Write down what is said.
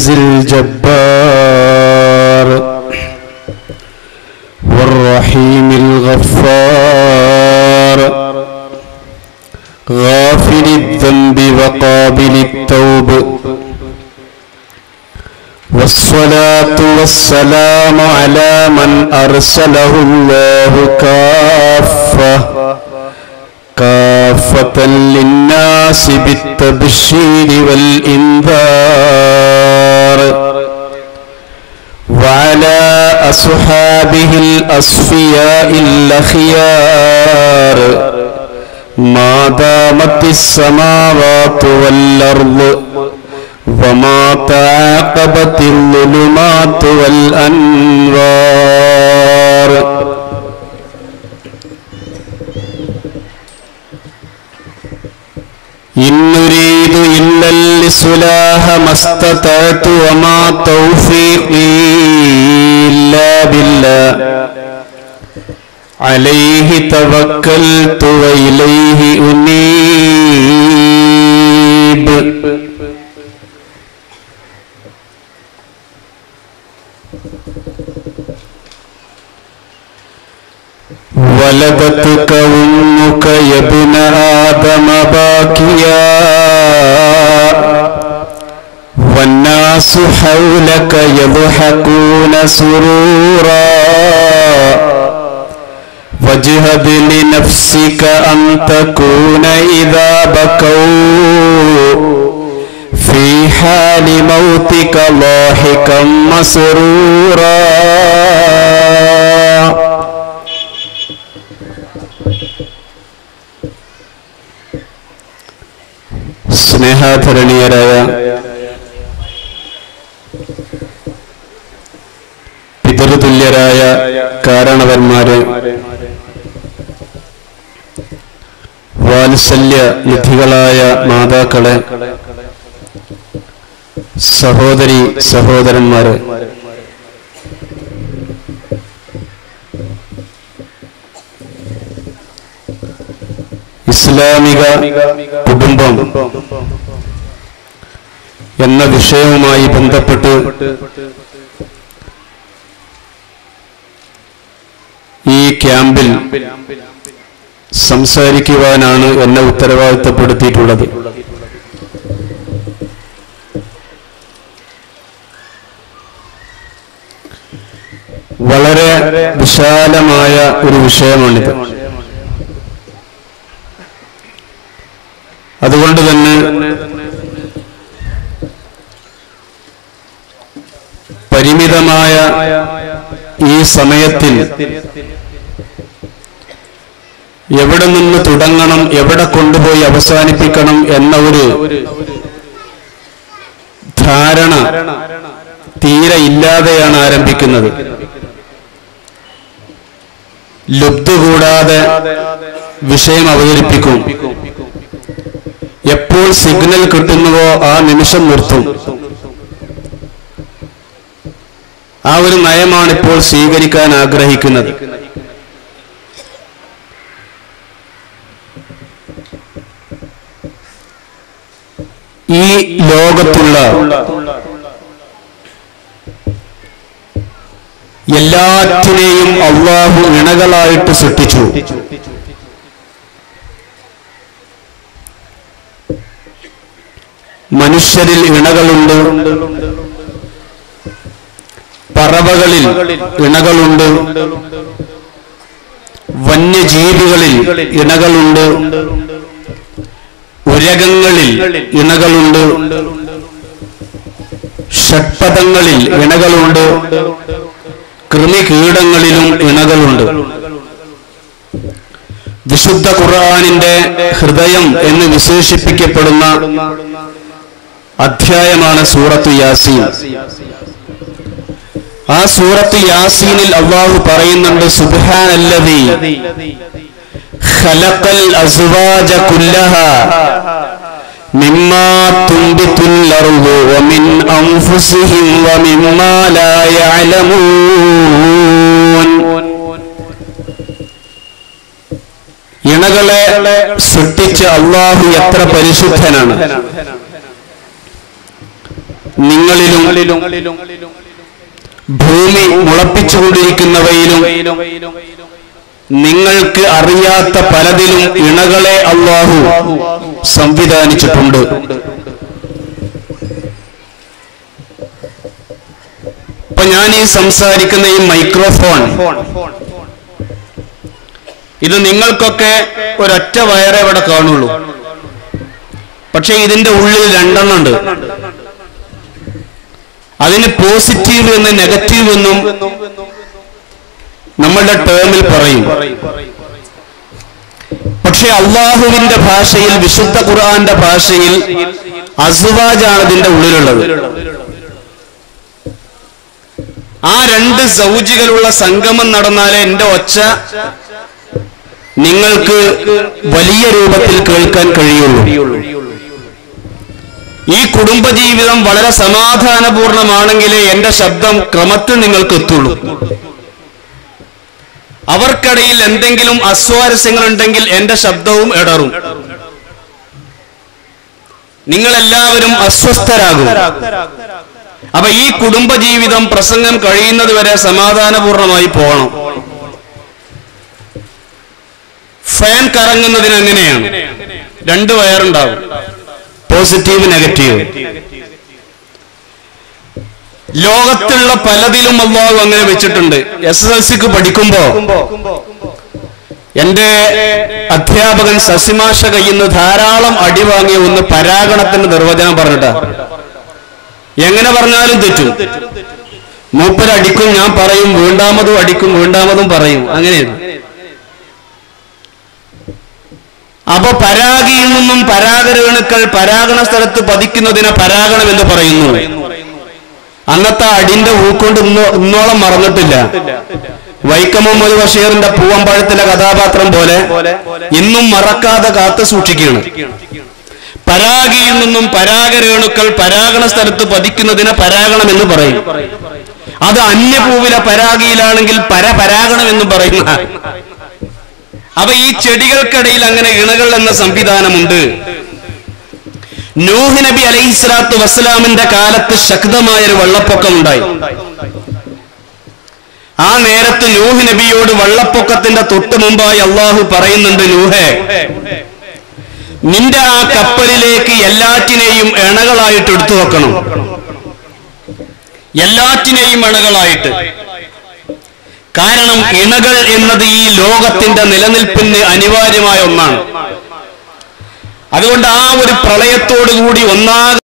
العزيز الجبار والرحيم الغفار غافر الذنب وقابل التوب والصلاة والسلام على من أرسله الله كافة للناس بالتبشير والإنذار وعلى أصحابه الأصفياء الأخيار ما دامت السماوات والأرض وما تعاقبت الظلمات والأنوار إن نريد إلا الإصلاح ما استطعت وما توفيقي إلا بالله عليه توكلت وإليه أنيب ولدتك أمك يا ابن آدم باكيا والناس حولك يضحكون سرورا واجهد لنفسك أن تكون إذا بكوا في حال موتك ضاحكا مسرورا സ്നേഹാധരണീയരായ പിതൃതുല്യരായ കാരണവന്മാരെ, വാത്സല്യ നിധികളായ മാതാക്കളെ, സഹോദരി സഹോദരന്മാരെ, ഇസ്ലാമിക കുടുംബം എന്ന വിഷയവുമായി ബന്ധപ്പെട്ട് ഈ ക്യാമ്പിൽ സംസാരിക്കുവാനാണ് എന്നെ ഉത്തരവാദിത്തപ്പെടുത്തിയിട്ടുള്ളത്. വളരെ വിശാലമായ ഒരു വിഷയമാണിത്. അതുകൊണ്ട് തന്നെ പരിമിതമായ ഈ സമയത്തിൽ എവിടെ നിന്ന് തുടങ്ങണം, എവിടെ കൊണ്ടുപോയി അവസാനിപ്പിക്കണം എന്ന ഒരു ധാരണ തീരെ ഇല്ലാതെയാണ് ആരംഭിക്കുന്നത്. ലുബ്ധ കൂടാതെ വിഷയം അവതരിപ്പിക്കും. എപ്പോൾ സിഗ്നൽ കിട്ടുന്നുവോ ആ നിമിഷം നിർത്തും. ആ ഒരു നയമാണ് ഇപ്പോൾ സ്വീകരിക്കാൻ ആഗ്രഹിക്കുന്നത്. ഈ ലോകത്തുള്ള എല്ലാറ്റിനെയും അല്ലാഹു ഇണകളായിട്ട് സൃഷ്ടിച്ചു. മനുഷ്യരിൽ ഇണകളുണ്ട്, പറവകളിൽ ഇണകളുണ്ട്, വന്യജീവികളിൽ ഇണകളുണ്ട്, ഉരകങ്ങളിൽ ഇണകളുണ്ട്, ഷഡ്പദങ്ങളിൽ ഇണകളുണ്ട്, കൃമികീടങ്ങളിലും ഇണകളുണ്ട്. വിശുദ്ധ ഖുർആനിന്റെ ഹൃദയം എന്ന് വിശേഷിപ്പിക്കപ്പെടുന്ന അധ്യായമാണ് സൂറത്തു യാസീൻ. ആ സൂറത്തു യാസീനിൽ അല്ലാഹു പറയുന്നുണ്ട്, സുബ്ഹാനല്ലദീ ഖലഖൽ അസ്വാജ കുല്ലഹാ മിമ്മാ തുൻബിതുൽ അർളു വമിൻ അൻഫുസിഹിം വമിമ്മാ ലാ യഅലമൂൻ. ഇണകളെ സൃഷ്ടിച്ച അല്ലാഹു എത്ര പരിശുദ്ധനാണ്. നിങ്ങളിലും ഭൂമി മുളപ്പിച്ചുകൊണ്ടിരിക്കുന്നവയിലും നിങ്ങൾക്ക് അറിയാത്ത പലതിലും ഇണകളെ അല്ലാഹു സംവിധാനിച്ചിട്ടുണ്ട്. ഇപ്പൊ ഞാൻ ഈ സംസാരിക്കുന്ന ഈ മൈക്രോഫോൺ, ഇത് നിങ്ങൾക്കൊക്കെ ഒരൊറ്റ വയറേ ഇവിടെ കാണുള്ളൂ. പക്ഷെ ഇതിന്റെ ഉള്ളിൽ രണ്ടെണ്ണം ഉണ്ട്. അതിന് പോസിറ്റീവ് എന്നും നെഗറ്റീവ് എന്നും നമ്മളുടെ ടേമിൽ പറയും. പക്ഷെ അള്ളാഹുവിന്റെ ഭാഷയിൽ, വിശുദ്ധ ഖുർആന്റെ ഭാഷയിൽ അസ്വാജാണ് ഇതിന്റെ ഉള്ളിലുള്ളത്. ആ രണ്ട് സൗജികളുള്ള സംഗമം നടന്നാലേ എന്റെ ഒച്ച നിങ്ങൾക്ക് വലിയ രൂപത്തിൽ കേൾക്കാൻ കഴിയുള്ളൂ. ഈ കുടുംബജീവിതം വളരെ സമാധാനപൂർണമാണെങ്കിലേ എന്റെ ശബ്ദം ക്രമത്തിൽ നിങ്ങൾക്ക് എത്തുള്ളൂ. അവർക്കിടയിൽ എന്തെങ്കിലും അസ്വാരസ്യങ്ങൾ ഉണ്ടെങ്കിൽ എന്റെ ശബ്ദവും ഇടറും. നിങ്ങളെല്ലാവരും അസ്വസ്ഥരാകും. അപ്പൊ ഈ കുടുംബജീവിതം പ്രസംഗം കഴിയുന്നത് വരെ സമാധാനപൂർണമായി പോകണം. ഫാൻ കറങ്ങുന്നതിന് എങ്ങനെയാണ്? രണ്ട് വയറുണ്ടാവും, പോസിറ്റീവ് നെഗറ്റീവ്. ലോകത്തുള്ള പലതിലും അല്ലാഹു അങ്ങനെ വെച്ചിട്ടുണ്ട്. SSLCക്ക് പഠിക്കുമ്പോ എന്റെ അധ്യാപകൻ സസിമാഷ കയ്യിൽ നിന്ന് ധാരാളം അടി വാങ്ങിയ ഒന്ന് പരാഗണത്തിന്റെ നിർവചനം പറഞ്ഞിട്ടാ. എങ്ങനെ പറഞ്ഞാലും തെറ്റും. മൂപ്പരടിക്കും, ഞാൻ പറയും, വീണ്ടാമതും അടിക്കും, വീണ്ടാമതും പറയും. അങ്ങനെയാണ്. അപ്പൊ പരാഗിയിൽ നിന്നും പരാഗരേണുക്കൾ പരാഗണ സ്ഥലത്ത് പതിക്കുന്നതിനെ പരാഗണം എന്ന് പറയുന്നു. അന്നത്തെ അടിന്റെ ഊക്കൊണ്ട് ഇന്നോളം മറന്നിട്ടില്ല. വൈക്കം മുഹമ്മദ് ബഷീറിന്റെ പൂവമ്പഴത്തിലെ കഥാപാത്രം പോലെ ഇന്നും മറക്കാതെ കാത്തു സൂക്ഷിക്കുകയാണ്. പരാഗിയിൽ നിന്നും പരാഗരേണുക്കൾ പരാഗണ സ്ഥലത്ത് പതിക്കുന്നതിനെ പരാഗണം എന്ന് പറയും. അത് അന്യപൂവിലെ പരാഗിയിലാണെങ്കിൽ പരാഗണം എന്ന് പറയുന്ന. അപ്പൊ ഈ ചെടികൾക്കിടയിൽ അങ്ങനെ ഇണകൾ എന്ന സംവിധാനമുണ്ട്. നൂഹ് നബി അലൈഹിസ്സലാത്തു വസ്സലാമിന്റെ കാലത്ത് ശക്തമായൊരു വെള്ളപ്പൊക്കം ഉണ്ടായി. ആ നേരത്ത് നൂഹ് നബിയോട് വെള്ളപ്പൊക്കത്തിന്റെ തൊട്ട് മുമ്പായി അള്ളാഹു പറയുന്നുണ്ട്, നൂഹേ, നിന്റെ ആ കപ്പലിലേക്ക് എല്ലാറ്റിനെയും ഇണകളായിട്ട് എടുത്തു വെക്കണം. എല്ലാറ്റിനെയും ഇണകളായിട്ട്. കാരണം ഇണകൾ എന്നത് ഈ ലോകത്തിന്റെ നിലനിൽപ്പിന് അനിവാര്യമായ ഒന്നാണ്. അതുകൊണ്ട് ആ ഒരു പ്രളയത്തോടുകൂടി ഒന്നാകെ